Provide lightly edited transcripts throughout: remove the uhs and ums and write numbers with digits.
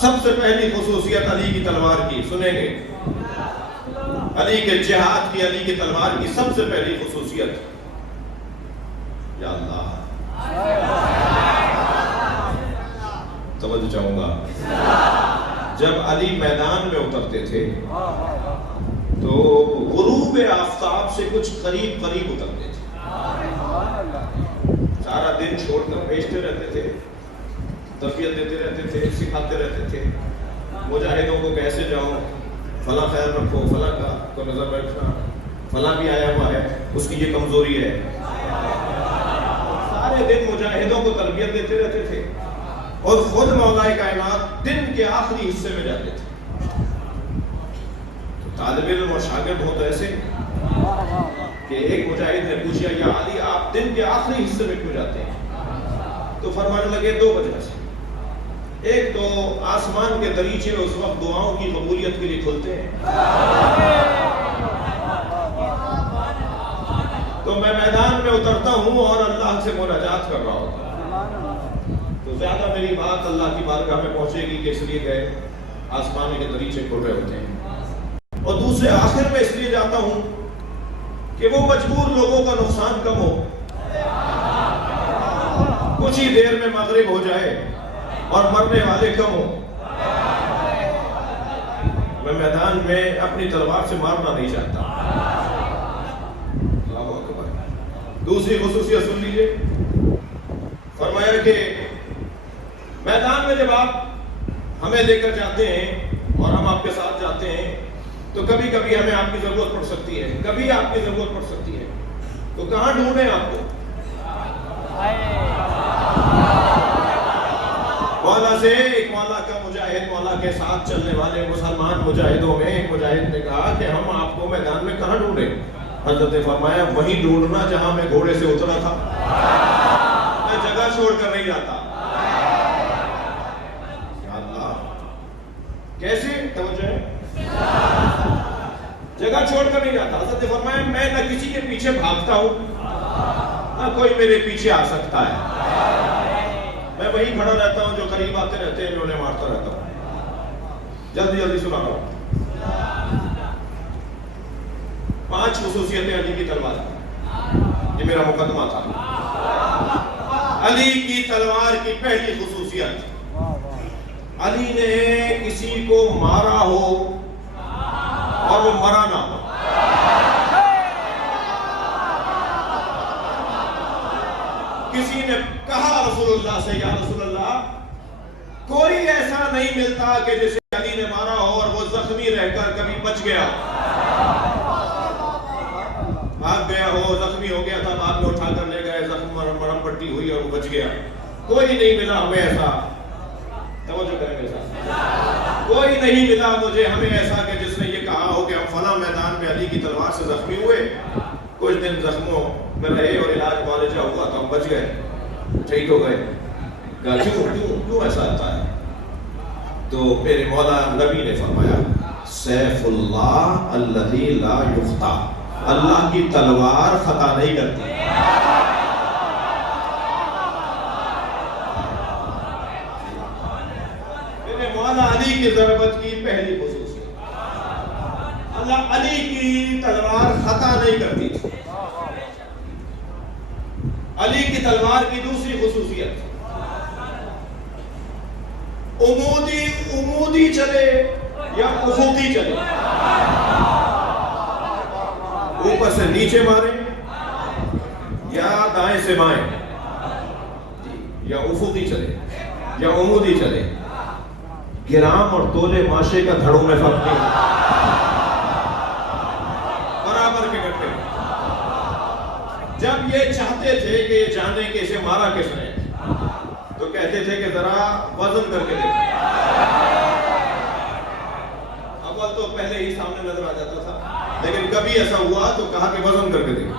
سب سے پہلی خصوصیت علی کی تلوار کی سنیں گے، علی کے جہاد کی، علی کی تلوار کی سب سے پہلی خصوصیت، یا اللہ توجہ چاہوں گا، جب علی میدان میں اترتے تھے تو غروب آفتاب سے کچھ قریب قریب اترتے تھے، سارا دن چھوڑ کر بھیجتے رہتے تھے، تربیت دیتے رہتے تھے، سکھاتے رہتے تھے مجاہدوں کو کیسے جاؤ، فلاں خیال رکھو، فلاں کا تو نظر رکھنا، فلاں بھی آیا ہوا ہے اس کی یہ کمزوری ہے، سارے دن مجاہدوں کو تربیت دیتے رہتے تھے، اور خود مولا کائنات دن کے آخری حصے میں جاتے تھے۔ طالب علم اور شاگرد ہو تو ایسے کہ ایک مجاہد نے پوچھا یا علی آپ دن کے آخری حصے میں کیوں جاتے ہیں؟ تو فرمانے لگے دو وجہ سے، ایک تو آسمان کے دریچے اس وقت دعاؤں کی قبولیت کے لیے کھلتے ہیں، تو میں میدان میں اترتا ہوں اور اللہ سے مناجات کر رہا ہوتا ہوں، تو زیادہ میری بات اللہ کی بارگاہ میں پہنچے گی کہ اس لیے گئے آسمان کے دریچے کھل رہے ہوتے ہیں، اور دوسرے آخر میں اس لیے جاتا ہوں کہ وہ مجبور لوگوں کا نقصان کم ہو، کچھ ہی دیر میں مغرب ہو جائے اور مرنے والے کم ہو، میں میدان میں اپنی تلوار سے مارنا نہیں چاہتا۔ اللہ اکبر۔ دوسری خصوصیت سن لیجئے، فرمایا کہ میدان میں جب آپ ہمیں لے کر جاتے ہیں اور ہم آپ کے ساتھ جاتے ہیں تو کبھی کبھی ہمیں آپ کی ضرورت پڑ سکتی ہے، کبھی آپ کی ضرورت پڑ سکتی ہے، تو کہاں ڈھونڈیں آپ کو؟ مولا سے ایک مولا کا مجاہد، مولا کے ساتھ چلنے والے مسلمان مجاہدوں میں ایک مجاہد نے کہا کہ ہم آپ کو میدان میں کہاں ڈھونڈیں؟ حضرت نے فرمایا وہیں ڈھونڈنا جہاں میں گھوڑے سے اترا تھا، میں جگہ چھوڑ کر نہیں جاتا۔ یا اللہ کیسے توجہ ہے؟ جگہ چھوڑ کر نہیں جاتا۔ حضرت نے فرمایا میں نہ کسی کے پیچھے بھاگتا ہوں نہ کوئی میرے پیچھے آ سکتا ہے، میں وہیں کھڑا رہتا ہوں، جو قریب آتے رہتے ہیں میں انہیں مارتا رہتا ہوں۔ جلدی جلدی سنا رہا ہوں۔ 5 خصوصیتیں علی کی تلوار، یہ میرا مقدمہ تھا۔ علی کی تلوار کی پہلی خصوصیت، علی نے کسی کو مارا ہو اور وہ مرا نہ ہو۔ کسی نے کہا رسول اللہ سے یا رسول اللہ کوئی ایسا نہیں ملتا کہ جسے علی نے مارا ہو اور وہ زخمی رہ کر کبھی بچ گیا، بھاگ گیا ہو، زخمی ہو گیا تھا، بعد میں اٹھا کر لے گئے، زخم مرہم پٹی ہوئی اور وہ بچ گیا، کوئی نہیں ملا ہمیں ایسا۔ توجہ کریں میرے ساتھ، کوئی نہیں ملا مجھے ہمیں ایسا کہ جس نے یہ کہا ہو کہ ہم فلاں میدان میں علی کی تلوار سے زخمی ہوئے، کچھ دن زخموں میں رہے اور علاج معالجہ ہوا تو ہم بچ گئے، ٹھیک ہو گئے۔ کہا کیوں ایسا ہوتا ہے؟ تو میرے مولا نبی نے فرمایا سیف اللہ الذی لا یخطا، اللہ کی تلوار خطا نہیں کرتی۔ میرے مولا علی کی ضربت کی پہلی خصوصیت، اللہ علی کی تلوار خطا نہیں کرتی تھی۔ علی کی تلوار کی دوسری خصوصیت، عمودی چلے یا افقی چلے، اوپر سے نیچے مارے یا دائیں سے بائیں، یا افقی چلے یا عمودی چلے، گرام اور تولے ماشے کا دھڑوں میں فرق نہیں، برابر کے گٹے۔ جب یہ چاہتے تھے کہ یہ جانے کہ اسے مارا کس نے تو کہتے تھے کہ ذرا وزن کر کے دیکھیں، اول تو پہلے ہی سامنے نظر آ جاتا تھا، لیکن کبھی ایسا ہوا تو کہا کہ وزن کر کے دیکھیں،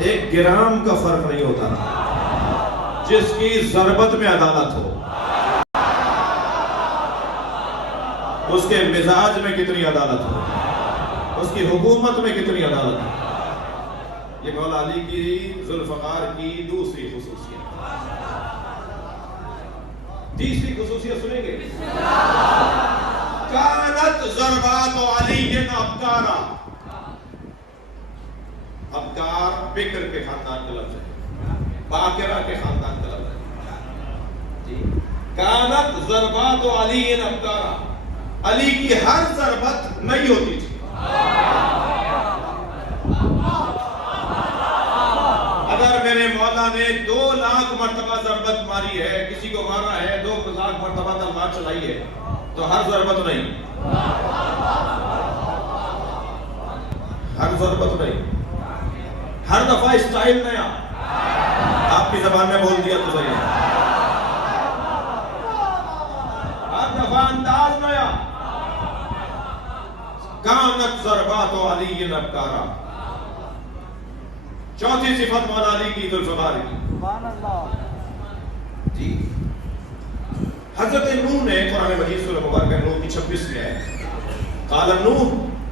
ایک گرام کا فرق نہیں ہوتا تھا۔ جس کی ضربت میں عدالت ہو، اس کے مزاج میں کتنی عدالت ہو، اس کی حکومت میں کتنی عدالت ہو، یہ مولا علی کی ذوالفقار کی دوسری خصوصیت۔ تیسری خصوصیت سنیں گے؟ ابکارا. ابکار بکر کے خاندان کا لفظ ہے، باکرہ کے خاندان کا لفظ ہے جی. کانت ضربات علی ابکارا، علی کی ہر ضربت نئی ہوتی تھی. اگر میرے مولا نے 2,00,000 مرتبہ ضربت ماری ہے، کسی کو مارا ہے، 2,00,000 مرتبہ تلوار چلائی ہے، تو ہر ضربت نہیں، ہر ضربت نہیں، ہر دفعہ اسٹائل نیا. آپ کی زبان میں بول دیا تو صحیح ہے. ہر دفعہ انداز نیا. کانت ضربات علی ابکارا. چوتھی صفت مولا علی کی ذوالفقار کی. سبحان اللہ جی. حضرت نوح نے قرآن مجید سورہ مبارکہ نوح کی 26 میں ہے، قال نوح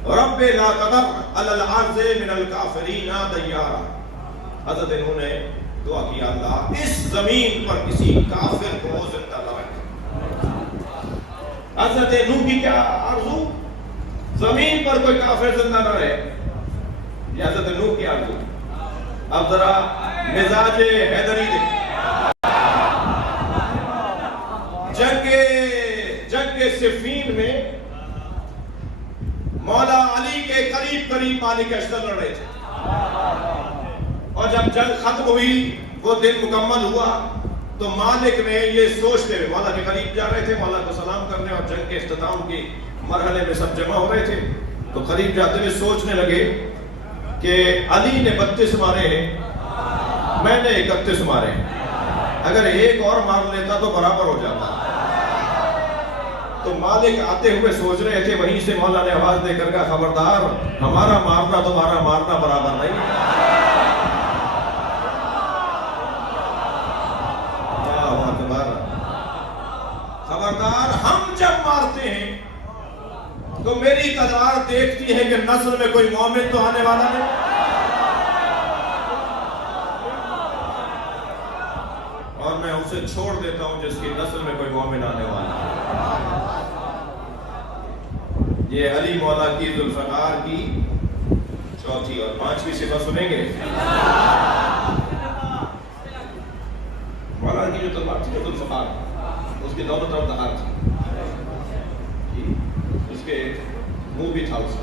رب لا تذر علی الارض من الکافرین دیارا. حضرت نوح نے دعا کی، اللہ اس زمین پر کسی کافر کو زندہ نہ رکھ. حضرت نوح کی کیا آرزو؟ زمین پر کوئی کافر زندہ نہ رہے. یہ حضرت نوح کی آرزو. اب ذرا مزاج حیدری دیکھ. جنگ صفین میں مولا علی کے قریب مالک اشتر لڑ رہے تھے، اور جب جنگ ختم ہوئی، وہ دن مکمل ہوا، تو مالک نے یہ سوچتے ہوئے مولا کے قریب جا رہے تھے، مولا کو سلام کرنے، اور جنگ کے اختتام کے مرحلے میں سب جمع ہو رہے تھے، تو قریب جاتے ہوئے سوچنے لگے کہ علی نے 32 مارے ہیں، میں نے 31 مارے ہیں، اگر ایک اور مار لیتا تو برابر ہو جاتا. تو مالک آتے ہوئے سوچ رہے تھے، وہیں سے مولا نے آواز دے کر کہا، خبردار، ہمارا مارنا تمہارا مارنا برابر نہیں. خبردار، ہم جب مارتے ہیں تو میری تلوار دیکھتی ہے کہ نسل میں کوئی مومن تو آنے والا نہیں. اور میں اسے چھوڑ دیتا ہوں جس کی نسل میں کوئی مومن آنے والا ہے. یہ علی مولا کی ذوالفقار کی چوتھی اور پانچویں صفت سنیں گے. مولا کی جو تلوار تھی ذوالفقار، اس کے دونوں طرف دھار تھی، اس کے منہ بھی تھا، اس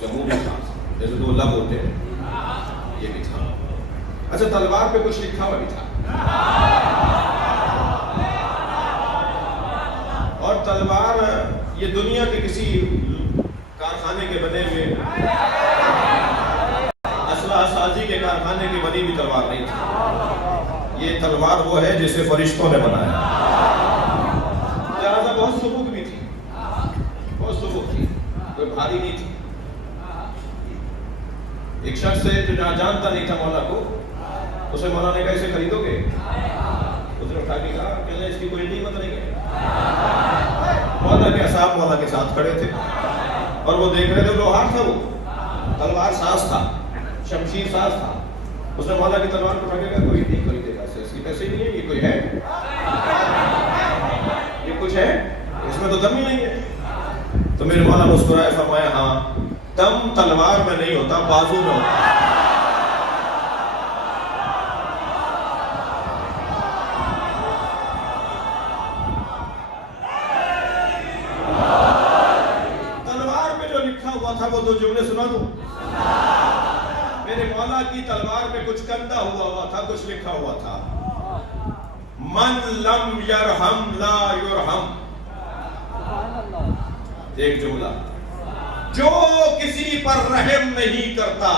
کا منہ بھی تھا، جیسے دو لب ہوتے ہیں، یہ بھی تھا. اچھا، تلوار پہ کچھ لکھا ہوا بھی تھا. اور تلوار یہ دنیا کے کسی کارخانے کے بنے ہوئے، اسلحہ سازی کے کارخانے کی بنی ہوئی تلوار نہیں تھی. یہ تلوار وہ ہے جسے فرشتوں نے بنایا. لہٰذا بہت سبک بھی تھی، بہت سبک تھی، کوئی بھاری نہیں تھی. ایک شخص سے جو جانتا نہیں تھا مولا کو، اسے مولا نے کہا اسے خریدو گے؟ اس نے اٹھا کے کہا کہ اس کی کوئی قیمت نہیں ہے. مولا کے اصحاب مولا کے ساتھ کھڑے تھے اور وہ دیکھ رہے تھے. لوہار تھا، وہ تلوار ساز تھا، شمشیر ساز تھا. اس نے مولا کی تلوار کو اٹھا کے کہا کوئی نہیں خریدے گا، اس کی پیسے نہیں ہے، یہ کوئی ہے، یہ کچھ ہے، اس میں تو دم ہی نہیں ہے. تو میرے مولا مسکرائے، فرمایا ہاں، دم تلوار میں نہیں ہوتا، بازو میں ہوتا. وہ دو جملے سنا دوں. میرے مولا کی تلوار میں کچھ کندہ ہوا تھا، کچھ لکھا ہوا تھا، من لم یرحم لا یرحم. ایک جملہ، جو کسی پر رحم نہیں کرتا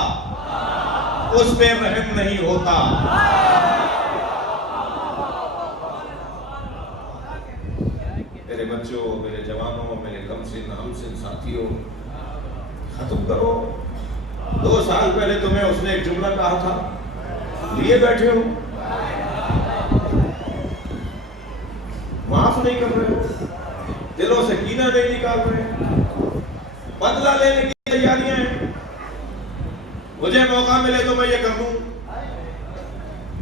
اس پہ رحم نہیں ہوتا. میرے بچوں، میرے جوانوں، میرے کم سن ہم سن ساتھیوں، ختم کرو. 2 سال پہلے تمہیں اس نے ایک جملہ کہا تھا، لیے بیٹھے ہو، معاف نہیں کر رہے ہو، دلوں سے کینہ نہیں نکال رہے، بدلہ لینے کی تیاریاں ہیں. مجھے موقع ملے تو میں یہ کر دوں.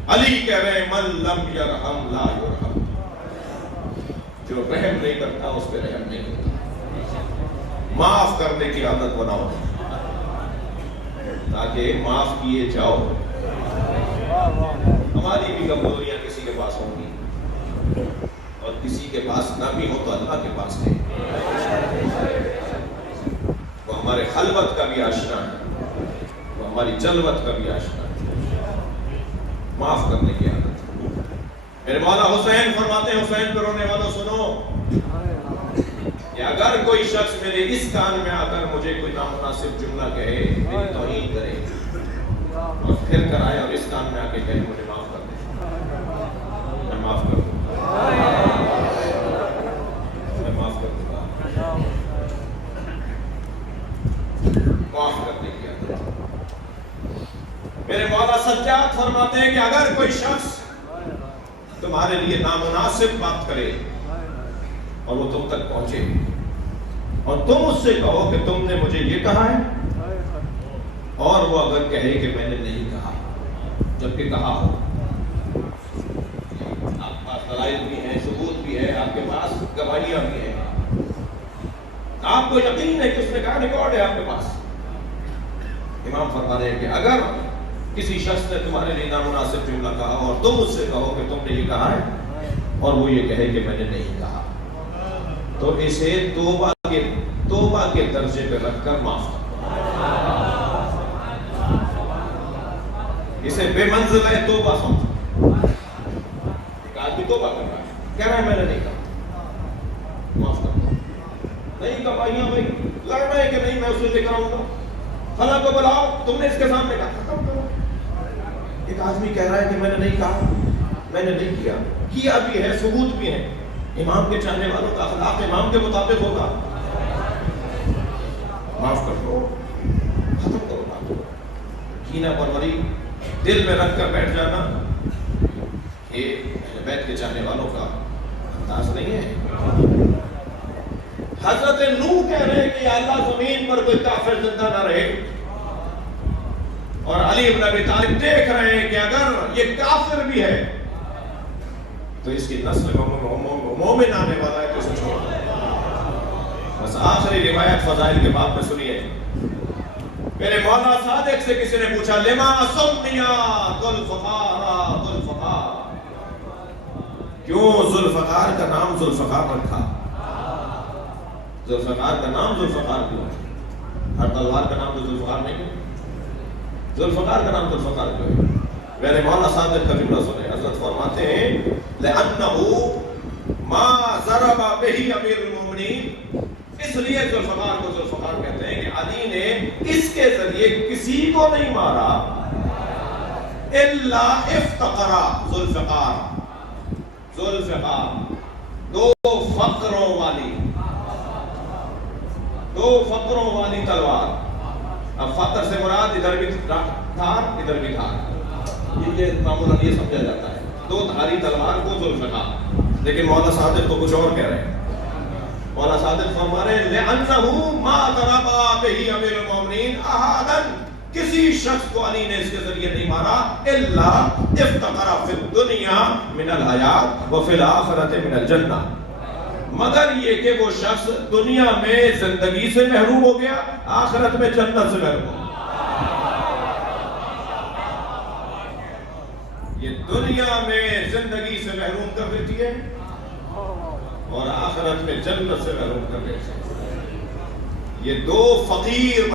علی کہہ رہے ہیں من لم یرحم لا یرحم، جو رحم نہیں کرتا اس پہ رحم نہیں ہوتا. معاف کرنے کی عادت بناؤ تاکہ معاف کیے جاؤ. ہماری بھی کمزوریاں کسی کے پاس ہوں گی اور کسی کے پاس نہ بھی ہو تو اللہ کے پاس ہے. وہ ہمارے خلوت کا بھی آشنا ہے, وہ ہماری جلوت کا بھی آشنا ہے. معاف کرنے کی عادت. میرے مولا حسین فرماتے ہیں, حسین پہ رونے والوں سنو کہ اگر کوئی شخص میرے اس کان میں آ کر مجھے کوئی نامناسب جملہ کہے, میری توہین کرے اور پھر کر آئے اور اس کان میں آ کے کہے مجھے معاف کر دے, میں معاف کر دوں گا, میں معاف کر دوں گا. معاف کرنے کی عادت. میرے مولا سجاد فرماتے ہیں کہ اگر کوئی شخص تمہارے لیے نامناسب بات کرے اور وہ تم تک پہنچے اور تم اس سے کہو کہ تم نے مجھے یہ کہا ہے, اور وہ اگر کہے کہ میں نے نہیں کہا جبکہ کہا ہو, آپ کے پاس دلائل بھی ہیں, ثبوت بھی ہے, آپ کے پاس گواہیاں بھی ہیں, آپ کو یقین ہے کہ اس نے کہا, ریکارڈ ہے آپ کے پاس. امام فرما رہے ہیں کہ اگر کسی شخص نے تمہارے لیے نامناسب جملہ کہا اور تم اس سے کہو کہ تم نے یہ کہا ہے اور وہ یہ کہے کہ میں نے نہیں کہا, تو اسے توبہ کے درجے پہ رکھ کر معاف کرو. اسے بے منزل ہے توبہ سمجھو. ایک آدمی توبہ کر رہا ہے, کہہ رہا ہے میں نے نہیں کہا, معاف کر دو. نہیں گواہیاں بھائی لڑنا ہے کہ نہیں, میں اسے لے کر آؤں گا, فلاں کو بلاؤ, تم نے اس کے سامنے کہا, ختم کرو. ایک آدمی کہہ رہا ہے کہ میں نے نہیں کہا, میں نے نہیں کیا بھی ہے, ثبوت بھی ہے. امام کے چاہنے والوں کا اخلاق امام کے مطابق ہوگا. معاف کر دو, ختم کرو بات. کینہ پروری دل میں رکھ کر بیٹھ جانا یہ اہل بیت کے چاہنے والوں کا انداز نہیں ہے. حضرت نوح کہہ رہے ہیں کہ یا اللہ زمین پر کوئی کافر زندہ نہ رہے, اور علی ابن ابی طالب دیکھ رہے ہیں کہ اگر یہ کافر بھی ہے تو اس کی نسل مومن آنے والا ہے, تو اسے چھوڑ دو. بس آخری روایت فضائل کے باب میں سنیے. میرے مولا صادق سے کسی نے پوچھا, لما سمیا ذوالفقار, ذوالفقار, کیوں ذوالفقار کا نام ذوالفقار رکھا؟ ذوالفقار کا نام ذوالفقار کیوں؟ ہر تلوار کا نام تو ذوالفقار نہیں ہے, ذوالفقار کا نام ذوالفقار کیوں ہے؟ میرے مولا صادق کا جملہ سنیں. حضرت فرماتے ہیں لأنه ما ضرب به امیر المومنین, اس لیے ذوالفقار کو ذوالفقار کہتے ہیں کہ علی نے اس کے ذریعے کسی کو نہیں مارا الا افتقرا. ذوالفقار, ذوالفقار دو فقروں والی تلوار. اب فقر سے مراد ادھر بھی دھار ادھر بھی دھار, یہ معمولاً یہ سمجھا جاتا ہے, دو دھاری تلوار کو ذوالفقار. لیکن مولا صادق تو کچھ اور کہہ رہے ہیں. مولا صادق فرما رہے ہیں لأنه ما ضرب به امیر المومنین احدا, کسی شخص کو علی نے اس کے ذریعے نہیں مارا الا افتقر فی الدنیا من الحیات وفی الآخرۃ من الجنہ, مگر یہ کہ وہ شخص دنیا میں زندگی سے محروم ہو گیا, آخرت میں جنت سے محروم ہو گیا. یہ دنیا میں زندگی سے محروم کر دیتی ہے اور آخرت میں جنت سے محروم کر دیتی ہے. یہ دو فقیر